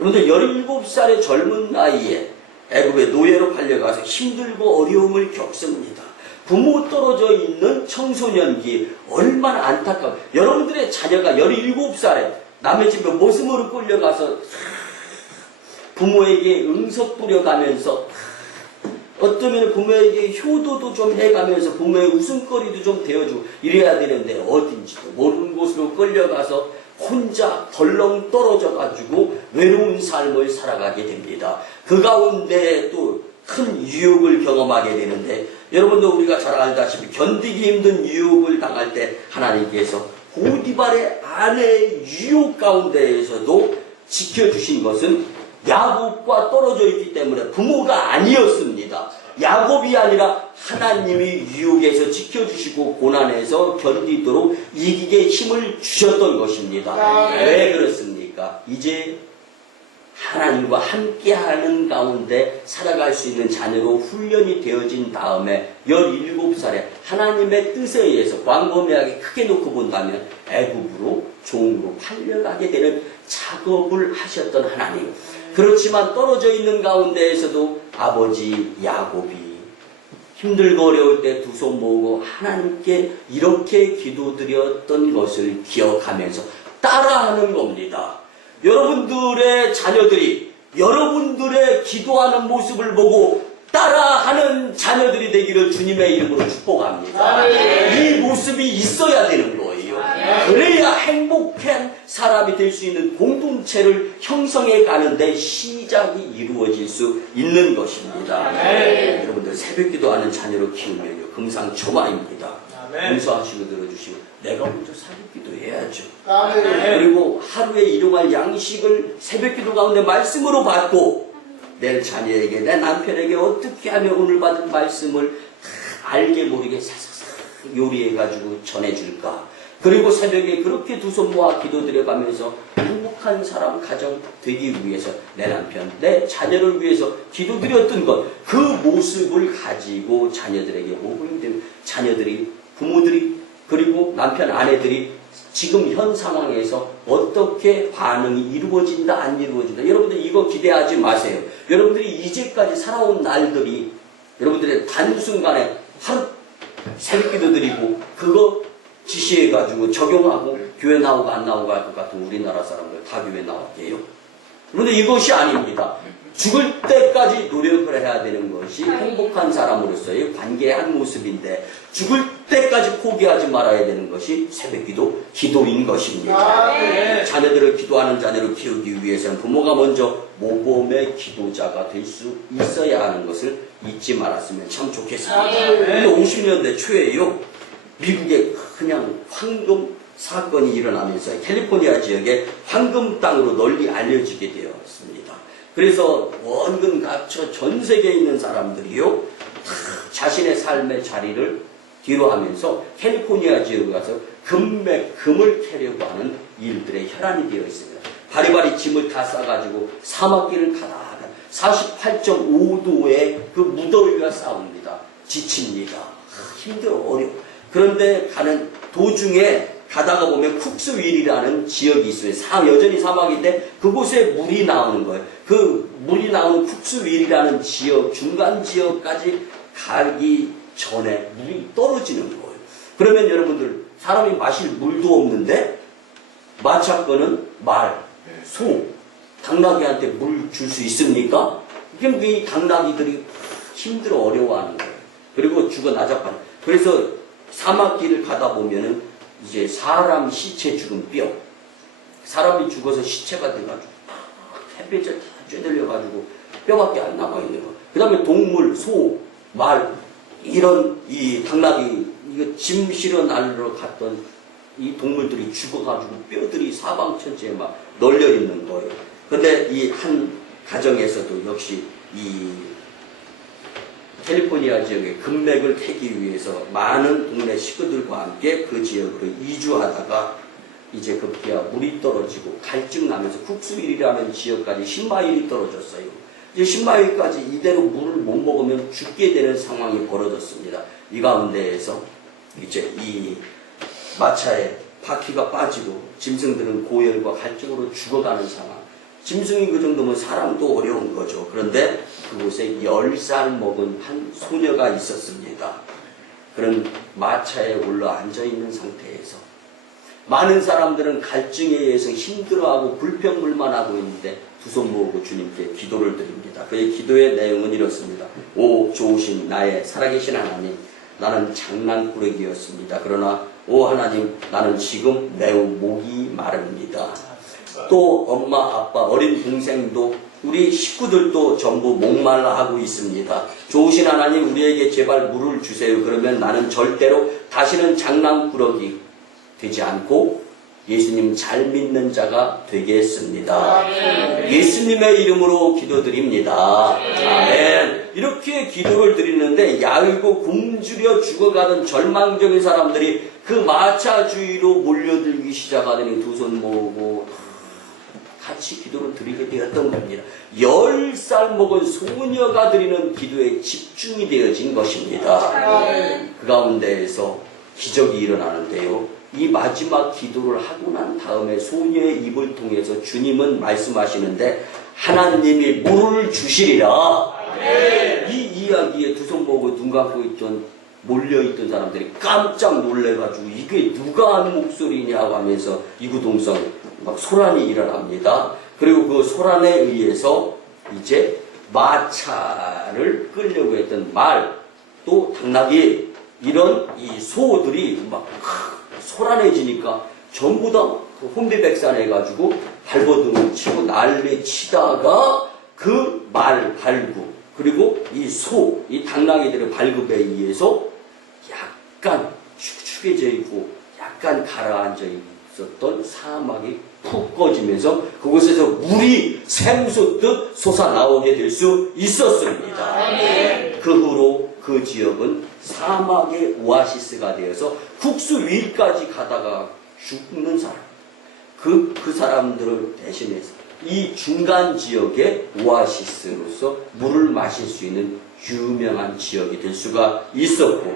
여러분들, 17살의 젊은 나이에 애굽의 노예로 팔려가서 힘들고 어려움을 겪습니다. 부모 떨어져 있는 청소년기, 얼마나 안타까워. 여러분들의 자녀가 17살에 남의 집에 모습으로 끌려가서 부모에게 응석 뿌려가면서, 어쩌면 부모에게 효도도 좀 해가면서 부모의 웃음거리도 좀 되어주고 이래야 되는데 어딘지도 모르는 곳으로 끌려가서 혼자 덜렁 떨어져 가지고 외로운 삶을 살아가게 됩니다. 그 가운데 또 큰 유혹을 경험하게 되는데, 여러분도 우리가 잘 알다시피 견디기 힘든 유혹을 당할 때 하나님께서 보디발의 아내의 유혹 가운데에서도 지켜주신 것은 야곱과 떨어져 있기 때문에 부모가 아니었습니다. 야곱이 아니라 하나님이 유혹에서 지켜주시고 고난에서 견디도록 이기게 힘을 주셨던 것입니다. 왜 그렇습니까? 이제 하나님과 함께하는 가운데 살아갈 수 있는 자녀로 훈련이 되어진 다음에 17살에 하나님의 뜻에 의해서 광범위하게 크게 놓고 본다면 애굽으로 종으로 팔려가게 되는 작업을 하셨던 하나님. 그렇지만 떨어져 있는 가운데에서도 아버지 야곱이 힘들고 어려울 때 두 손 모으고 하나님께 이렇게 기도드렸던 것을 기억하면서 따라하는 겁니다. 여러분들의 자녀들이 여러분들의 기도하는 모습을 보고 따라하는 자녀들이 되기를 주님의 이름으로 축복합니다. 이 모습이 있어야 되는 거예요. 그래야 행복한 사람이 될 수 있는 공동체를 형성해 가는데 시작이 이루어질 수 있는 것입니다. 여러분들, 새벽 기도하는 자녀로 키우면요, 금상첨화입니다. 용서하시고 들어주시고 내가 먼저 새벽 기도해야죠. 그리고 하루에 일용할 양식을 새벽 기도 가운데 말씀으로 받고 내 자녀에게, 내 남편에게 어떻게 하면 오늘 받은 말씀을 알게 모르게 사사사 요리해가지고 전해줄까. 그리고 새벽에 그렇게 두 손 모아 기도드려가면서 행복한 사람, 가정 되기 위해서 내 남편, 내 자녀를 위해서 기도드렸던 것, 그 모습을 가지고 자녀들에게 모범이 되는 자녀들이, 부모들이, 그리고 남편, 아내들이 지금 현 상황에서 어떻게 반응이 이루어진다, 안 이루어진다. 여러분들 이거 기대하지 마세요. 여러분들이 이제까지 살아온 날들이 여러분들의 단순간에 하루 새벽 기도 드리고 그거 지시해가지고 적용하고 교회 나오고 안 나오고 할 것 같은 우리나라 사람들 다 교회 나올게요. 그런데 이것이 아닙니다. 죽을 때까지 노력을 해야 되는 것이 행복한 사람으로서의 관계의 한 모습인데 죽을 때까지 포기하지 말아야 되는 것이 새벽기도, 기도인 것입니다. 자녀들을 기도하는 자녀를 키우기 위해서는 부모가 먼저 모범의 기도자가 될 수 있어야 하는 것을 잊지 말았으면 참 좋겠습니다. 50년대 초에요. 미국에 그냥 황금 사건이 일어나면서 캘리포니아 지역에 황금 땅으로 널리 알려지게 되었습니다. 그래서 원근 각처 전 세계에 있는 사람들이요 다 자신의 삶의 자리를 뒤로 하면서 캘리포니아 지역에 가서 금을 캐려고 하는 일들의 혈안이 되어 있습니다. 바리바리 짐을 다 싸가지고 사막길을 가다가 48.5도의 그 무더위가 싸웁니다. 지칩니다. 힘들어 어려워. 그런데 가는 도중에 가다가 보면 쿡스윌이라는 지역이 있어요. 여전히 사막인데 그곳에 물이 나오는 거예요. 그 물이 나오는 쿡스윌이라는 지역, 중간 지역까지 가기 전에 물이 떨어지는 거예요. 그러면 여러분들 사람이 마실 물도 없는데 마차거는 말, 소, 당나귀한테 물 줄 수 있습니까? 그럼 이 당나귀들이 힘들어 어려워하는 거예요. 그리고 죽어 나자빠져. 그래서 사막길을 가다 보면은 이제 사람 시체 죽은 뼈, 사람이 죽어서 시체가 돼가지고 햇빛에 다 쬐들려가지고 뼈밖에 안 남아있는 거. 그 다음에 동물, 소, 말, 이런 이 당나귀, 이거 짐 실어 날러 갔던 이 동물들이 죽어가지고 뼈들이 사방천지에 막 널려있는 거예요. 근데 이 한 가정에서도 역시 이 캘리포니아 지역에 금맥을 캐기 위해서 많은 동네 식구들과 함께 그 지역으로 이주하다가 이제 급기야 물이 떨어지고 갈증 나면서 쿡스윌이라는 지역까지 10마일이 떨어졌어요. 이제 10마일까지 이대로 물을 못 먹으면 죽게 되는 상황이 벌어졌습니다. 이 가운데에서 이제 이 마차에 바퀴가 빠지고 짐승들은 고열과 갈증으로 죽어가는 상황. 짐승이 그 정도면 사람도 어려운 거죠. 그런데 그곳에 10살 먹은 한 소녀가 있었습니다. 그런 마차에 올라 앉아있는 상태에서 많은 사람들은 갈증에 의해서 힘들어하고 불평불만하고 있는데 두 손 모으고 주님께 기도를 드립니다. 그의 기도의 내용은 이렇습니다. 오 좋으신 나의 살아계신 하나님, 나는 장난꾸러기였습니다. 그러나 오 하나님, 나는 지금 매우 목이 마릅니다. 또 엄마, 아빠, 어린 동생도 우리 식구들도 전부 목말라 하고 있습니다. 좋으신 하나님, 우리에게 제발 물을 주세요. 그러면 나는 절대로 다시는 장난꾸러기 되지 않고 예수님 잘 믿는 자가 되겠습니다. 예수님의 이름으로 기도드립니다. 아멘. 이렇게 기도를 드리는데 야위고 굶주려 죽어가는 절망적인 사람들이 그 마차 주위로 몰려들기 시작하더니 두 손 모으고 같이 기도를 드리게 되었던 겁니다. 10살 먹은 소녀가 드리는 기도에 집중이 되어진 것입니다. 그 가운데에서 기적이 일어나는데요. 이 마지막 기도를 하고 난 다음에 소녀의 입을 통해서 주님은 말씀하시는데 하나님이 물을 주시리라. 이 이야기에 두 손 모으고 눈 감고 있던 몰려있던 사람들이 깜짝 놀래가지고 이게 누가 하는 목소리냐고 하면서 이구동성 막 소란이 일어납니다. 그리고 그 소란에 의해서 이제 마차를 끌려고 했던 말, 또 당나귀, 이런 이 소들이 막 소란해지니까 전부 다 혼비백산해가지고 발버둥을 치고 난리 치다가 그 말 발굽, 그리고 이 소, 이 당나귀들의 발굽에 의해서 약간 축축해져 있고 약간 가라앉아 있었던 사막이 푹 꺼지면서 그곳에서 물이 샘솟듯 솟아나오게 될 수 있었습니다. 그 후로 그 지역은 사막의 오아시스가 되어서 쿡스윌까지 가다가 죽는 사람, 그 사람들을 대신해서 이 중간 지역의 오아시스로서 물을 마실 수 있는 유명한 지역이 될 수가 있었고,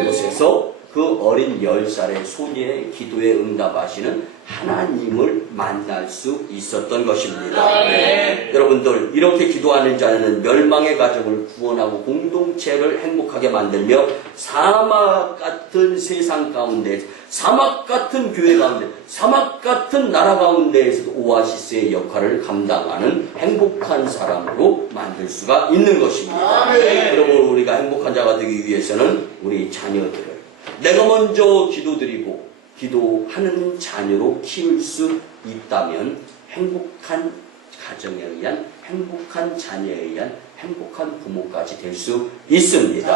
그곳에서 그 어린 10살의 소녀의 기도에 응답하시는 하나님을 만날 수 있었던 것입니다. 아멘. 여러분들, 이렇게 기도하는 자는 멸망의 가정을 구원하고 공동체를 행복하게 만들며 사막 같은 세상 가운데, 사막 같은 교회 가운데, 사막 같은 나라 가운데에서도 오아시스의 역할을 감당하는 행복한 사람으로 만들 수가 있는 것입니다. 그리고 우리가 행복한 자가 되기 위해서는 우리 자녀들을 내가 먼저 기도드리고 기도하는 자녀로 키울 수 있다면 행복한 가정에 의한, 행복한 자녀에 의한 행복한 부모까지 될 수 있습니다.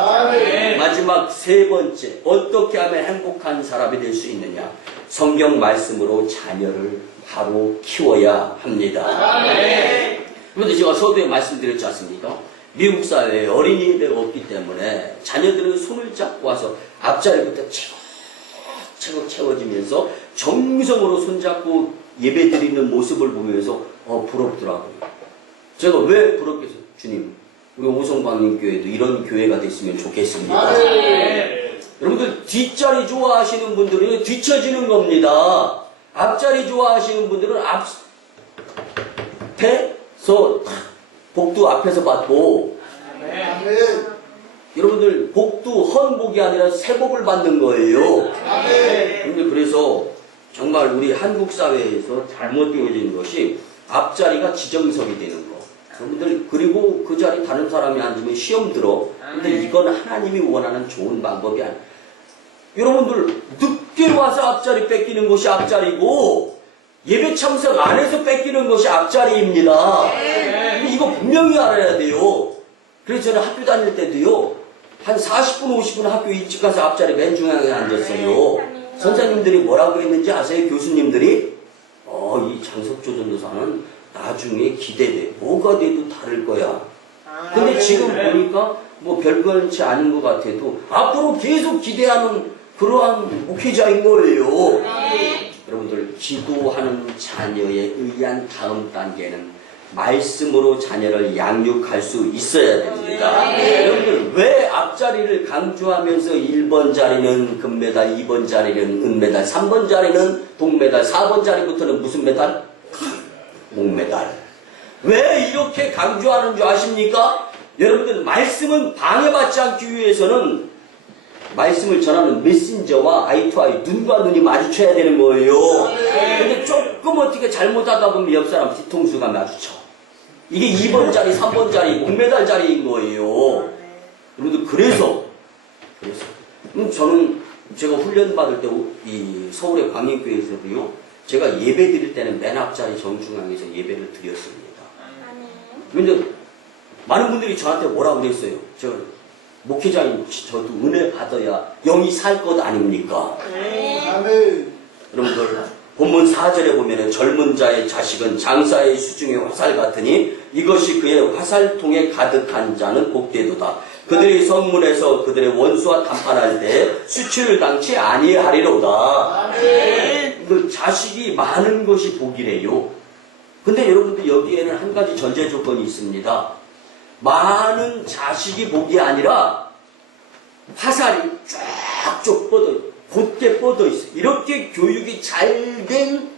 마지막 세 번째, 어떻게 하면 행복한 사람이 될 수 있느냐? 성경 말씀으로 자녀를 바로 키워야 합니다. 그런데 제가 서두에 말씀드렸지 않습니까? 미국 사회에 어린이 예배가 없기 때문에 자녀들은 손을 잡고 와서 앞자리부터 차곡차곡 채워지면서 정성으로 손잡고 예배드리는 모습을 보면서 부럽더라고요. 제가 왜 부럽겠어요? 주님, 우리 오성광림 교회도 이런 교회가 됐으면 좋겠습니다. 여러분들, 뒷자리 좋아하시는 분들은 뒤처지는 겁니다. 앞자리 좋아하시는 분들은 앞에서 복도 앞에서 받고, 여러분들, 복도 헌복이 아니라 새복을 받는 거예요. 근데 그래서 정말 우리 한국 사회에서 잘못되어지는 것이 앞자리가 지정석이 되는 거. 여러분들, 그리고 그 자리 다른 사람이 앉으면 시험 들어. 근데 이건 하나님이 원하는 좋은 방법이 아니에요. 여러분들, 늦게 와서 앞자리 뺏기는 것이 앞자리고, 예배 참석 안에서 뺏기는 것이 앞자리입니다. 이거 분명히 알아야 돼요. 그래서 저는 학교 다닐 때도요, 한 40분, 50분 학교 일찍 가서 앞자리 맨 중앙에 앉았어요. 선생님들이 뭐라고 했는지 아세요? 교수님들이? 이 장석조 전도사는 나중에 기대돼. 뭐가 돼도 다를 거야. 근데 지금 보니까 뭐 별거치 않은 것 같아도 앞으로 계속 기대하는 그러한 목회자인 거예요. 여러분들, 기도하는 자녀에 의한 다음 단계는 말씀으로 자녀를 양육할 수 있어야 됩니다. 여러분들, 왜 앞자리를 강조하면서 1번 자리는 금메달, 2번 자리는 은메달, 3번 자리는 동메달, 4번 자리부터는 무슨 메달? 목메달. 왜 이렇게 강조하는 줄 아십니까? 여러분들, 말씀은 방해받지 않기 위해서는 말씀을 전하는 메신저와 아이2아이, 눈과 눈이 마주쳐야 되는 거예요. 근데 조금 어떻게 잘못하다 보면 옆 사람 뒤통수가 마주쳐. 이게 2번 자리, 3번 자리, 목메달 자리인 거예요. 여러분들, 그래서 저는 제가 훈련 받을 때 이 서울의 광림교회에서도요, 제가 예배 드릴 때는 맨 앞자리 정중앙에서 예배를 드렸습니다. 그런데 많은 분들이 저한테 뭐라고 그랬어요? 저 목회자인 저도 은혜 받아야 영이 살 것 아닙니까? 여러분들, 본문 4절에 보면은 젊은 자의 자식은 장사의 수중의 화살 같으니 이것이 그의 화살통에 가득한 자는 복되도다. 그들이 성문에서 그들의 원수와談판할 때 수치를 당치 아니하리로다. 그 자식이 많은 것이 복이래요. 근데 여러분들, 여기에는 한 가지 전제 조건이 있습니다. 많은 자식이 복이 아니라 화살이 쫙쭉 뻗어, 곧게 뻗어 있어. 이렇게 교육이 잘 된,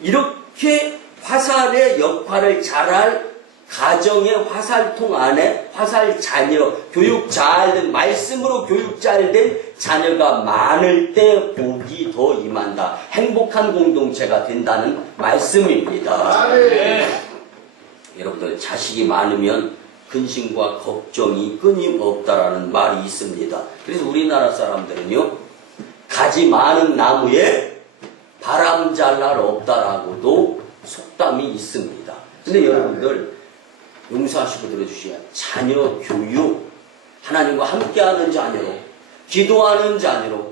이렇게 화살의 역할을 잘할 가정의 화살통 안에 화살 자녀, 교육 잘 된, 말씀으로 교육 잘 된 자녀가 많을 때 복이 더 임한다. 행복한 공동체가 된다는 말씀입니다. 여러분들, 자식이 많으면 근심과 걱정이 끊임없다라는 말이 있습니다. 그래서 우리나라 사람들은요, 가지 많은 나무에 바람 잘 날 없다라고도 속담이 있습니다. 근데 여러분들, 용서하시고 들어주셔야 자녀 교육, 하나님과 함께하는 자녀로, 기도하는 자녀로,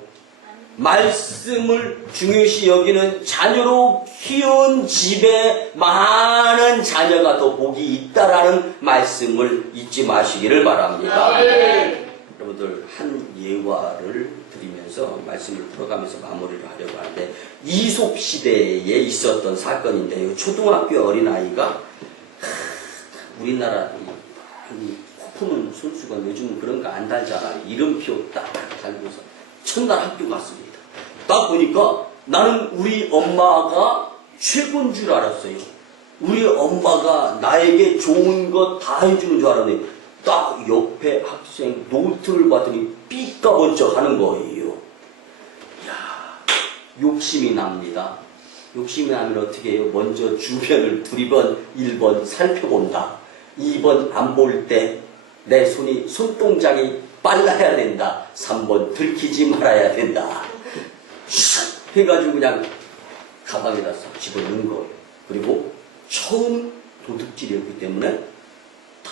말씀을 중요시 여기는 자녀로 키운 집에 많은 자녀가 더 복이 있다라는 말씀을 잊지 마시기를 바랍니다. 여러분들, 한 예화를 드리면서 말씀을 풀어가면서 마무리를 하려고 하는데, 이솝 시대에 있었던 사건인데요. 초등학교 어린아이가 우리나라 코 푸는 손수건, 요즘 그런 거 안 달잖아요. 이름표 딱 달고서 첫날 학교 갔습니다. 딱 보니까 나는 우리 엄마가 최고인 줄 알았어요. 우리 엄마가 나에게 좋은 것 다 해주는 줄 알았는데 딱 옆에 학생 노트를 봤더니 삐까번쩍 하는 거예요. 이야, 욕심이 납니다. 욕심이 나면 어떻게 해요? 먼저 주변을 두리번 1번 살펴본다. 2번 안 볼 때 내 손동작이 빨라야 된다. 3번 들키지 말아야 된다. 슉 해가지고 그냥 가방에다 싹 집어넣는 거예요. 그리고 처음 도둑질이었기 때문에 다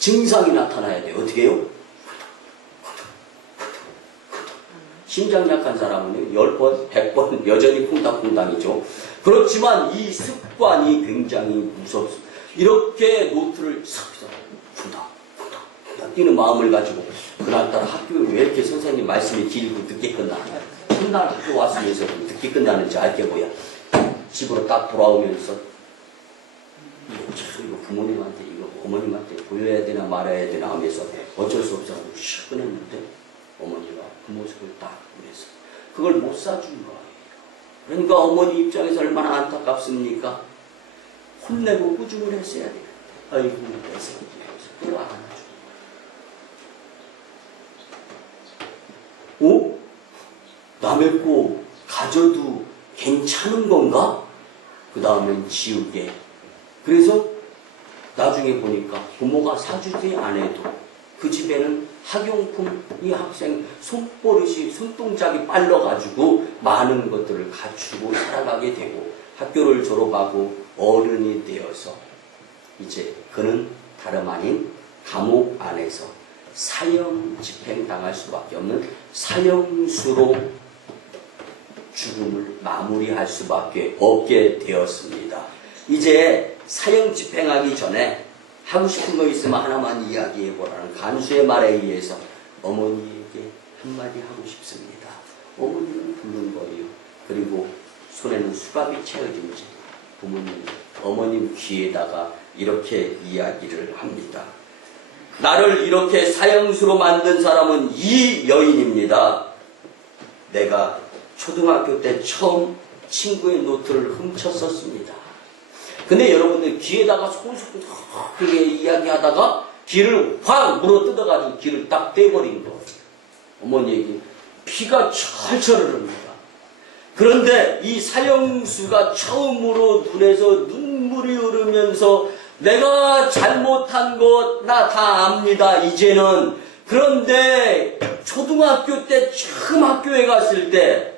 증상이 나타나야 돼요. 어떻게 해요? 심장 약한 사람은 10번, 100번 여전히 콩닥콩닥이죠. 그렇지만 이 습관이 굉장히 무섭습니다. 이렇게 노트를 싹싹 쿵닥쿵닥 뛰는 마음을 가지고 그날따라 학교에 왜 이렇게 선생님 말씀이 길고 늦게 끝나냐. 첫날 학교 왔으면서 늦게 끝나는지 알게 뭐야. 집으로 딱 돌아오면서 이거 부모님한테 이거 어머님한테 보여야 되나 말아야 되나 하면서 어쩔 수 없어서 슉 꺼냈는데 어머니가 그 모습을 딱 보면서 그걸 못 사준 거예요. 그러니까 어머니 입장에서 얼마나 안타깝습니까? 혼내고 꾸중을 했어야 돼요. 아이고 내 새끼 하면서 그걸 안 안아줘. 어? 남의 거 가져도 괜찮은 건가? 그 다음엔 지우개. 그래서 나중에 보니까 부모가 사주지 않아도 그 집에는 학용품, 이 학생 손버릇이, 손동작이 빨라가지고 많은 것들을 갖추고 살아가게 되고 학교를 졸업하고 어른이 되어서 이제 그는 다름 아닌 감옥 안에서 사형 집행당할 수밖에 없는 사형수로 죽음을 마무리할 수밖에 없게 되었습니다. 이제 사형 집행하기 전에 하고 싶은 거 있으면 하나만 이야기해보라는 간수의 말에 의해서 어머니에게 한마디 하고 싶습니다. 어머니는 부른 거예요. 그리고 손에는 수갑이 채워진 지 부모님, 어머님 귀에다가 이렇게 이야기를 합니다. 나를 이렇게 사형수로 만든 사람은 이 여인입니다. 내가 초등학교 때 처음 친구의 노트를 훔쳤었습니다. 근데 여러분들 귀에다가 소소소 그렇게 이야기하다가 귀를 확 물어 뜯어가지고 귀를 딱 떼버린 거. 어머니에게 피가 철철 흐릅니다. 그런데 이 사형수가 처음으로 눈에서 눈물이 흐르면서 내가 잘못한 것 나 다 압니다. 이제는. 그런데 초등학교 때 처음 학교에 갔을 때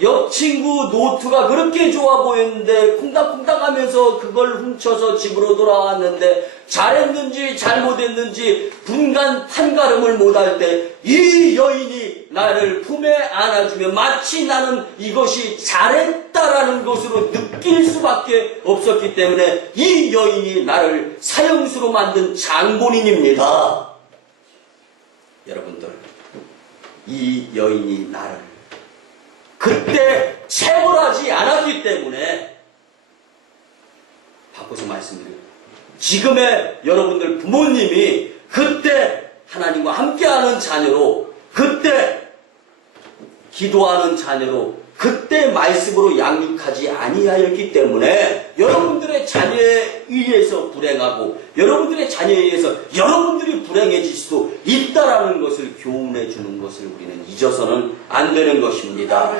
옆 친구 노트가 그렇게 좋아 보였는데 콩닥콩닥 하면서 그걸 훔쳐서 집으로 돌아왔는데 잘했는지 잘못했는지 분간 판가름을 못할 때 이 여인이 나를 품에 안아주며 마치 나는 이것이 잘했다라는 것으로 느낄 수밖에 없었기 때문에 이 여인이 나를 사형수로 만든 장본인입니다. 여러분들, 이 여인이 나를 그때 체벌하지 않았기 때문에 바꿔서 말씀드려요. 지금의 여러분들 부모님이 그때 하나님과 함께하는 자녀로, 그때 기도하는 자녀로, 그때 말씀으로 양육하지 아니하였기 때문에 여러분들의 자녀에 의해서 불행하고 여러분들의 자녀에 의해서 여러분들이 불행해질 수도 있다라는 것을 교훈해 주는 것을 우리는 잊어서는 안 되는 것입니다.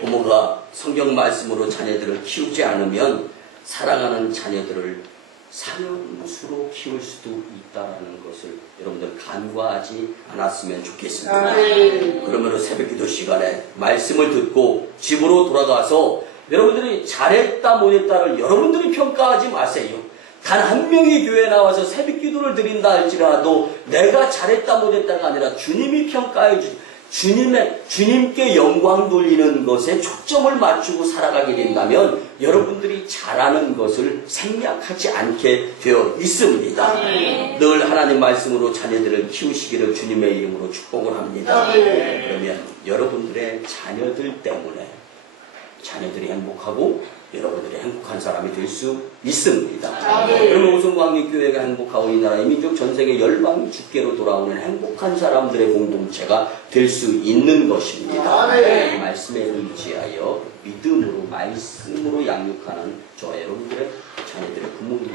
부모가 성경 말씀으로 자녀들을 키우지 않으면 사랑하는 자녀들을 사형수로 키울 수도 있다라는 것을 여러분들 간과하지 않았으면 좋겠습니다. 그러므로 새벽기도 시간에 말씀을 듣고 집으로 돌아가서 여러분들이 잘했다 못했다를 여러분들이 평가하지 마세요. 단 한 명이 교회에 나와서 새벽기도를 드린다 할지라도 내가 잘했다 못했다가 아니라 주님이 평가해 주님께 영광 돌리는 것에 초점을 맞추고 살아가게 된다면 여러분들이 잘하는 것을 생략하지 않게 되어 있습니다. 늘 하나님 말씀으로 자녀들을 키우시기를 주님의 이름으로 축복을 합니다. 그러면 여러분들의 자녀들 때문에 자녀들이 행복하고 여러분들이 행복한 사람이 될 수 있습니다. 그러면 오송광역교회가 행복하고 이 나라의 민족 전세계 열방이 주께로 돌아오는 행복한 사람들의 공동체가 될 수 있는 것입니다. 이 말씀에 의지하여 믿음으로 말씀으로 양육하는 저와 여러분들의 자녀들의 부모님의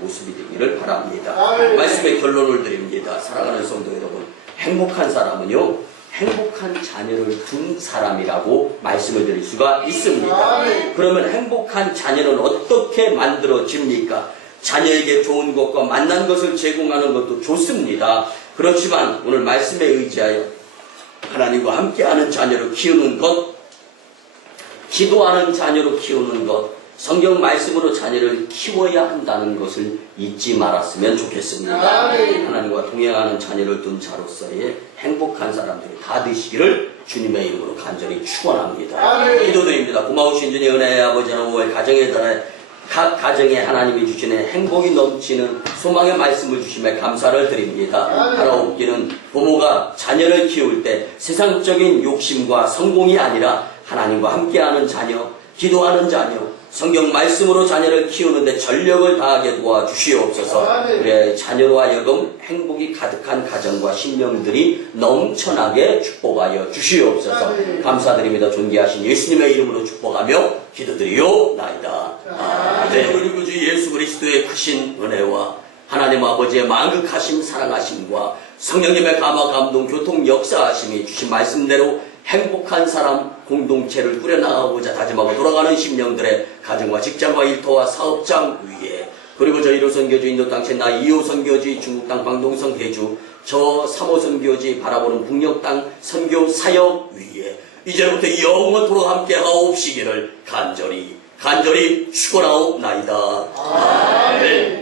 모습이 되기를 바랍니다. 말씀의 결론을 드립니다. 사랑하는 성도 여러분, 행복한 사람은요 행복한 자녀를 둔 사람이라고 말씀을 드릴 수가 있습니다. 그러면 행복한 자녀는 어떻게 만들어집니까? 자녀에게 좋은 것과 만난 것을 제공하는 것도 좋습니다. 그렇지만 오늘 말씀에 의지하여 하나님과 함께하는 자녀를 키우는 것, 기도하는 자녀로 키우는 것, 성경 말씀으로 자녀를 키워야 한다는 것을 잊지 말았으면 좋겠습니다. 하나님과 동행하는 자녀를 둔 자로서의 행복한 사람들이 다 되시기를 주님의 이름으로 간절히 축원합니다. 기도드립니다. 고마우신 주님 은혜의 아버지 하나님의 가정에 따라 각 가정에 하나님이 주시는 행복이 넘치는 소망의 말씀을 주심에 감사를 드립니다. 하나옵기는 부모가 자녀를 키울 때 세상적인 욕심과 성공이 아니라 하나님과 함께하는 자녀, 기도하는 자녀, 성경 말씀으로 자녀를 키우는데 전력을 다하게 도와주시옵소서. 우리의 자녀로 하여금 행복이 가득한 가정과 신명들이 넘쳐나게 축복하여 주시옵소서. 감사드립니다. 존귀하신 예수님의 이름으로 축복하며 기도드리옵나이다. 아멘. 우리 구주 예수 그리스도의 크신 은혜와 하나님 아버지의 만극하심 사랑하심과 성령님의 감화 감동 교통 역사하심이 주신 말씀대로 행복한 사람 공동체를 꾸려나가고자 다짐하고 돌아가는 심령들의 가정과 직장과 일터와 사업장 위에, 그리고 저 1호 선교지 인도 땅 나 2호 선교지 중국 땅 광동성 대주 저 3호 선교지 바라보는 북녘 땅 선교 사역 위에 이제부터 영원토록 함께 하옵시기를 간절히 축원하옵나이다. 아멘.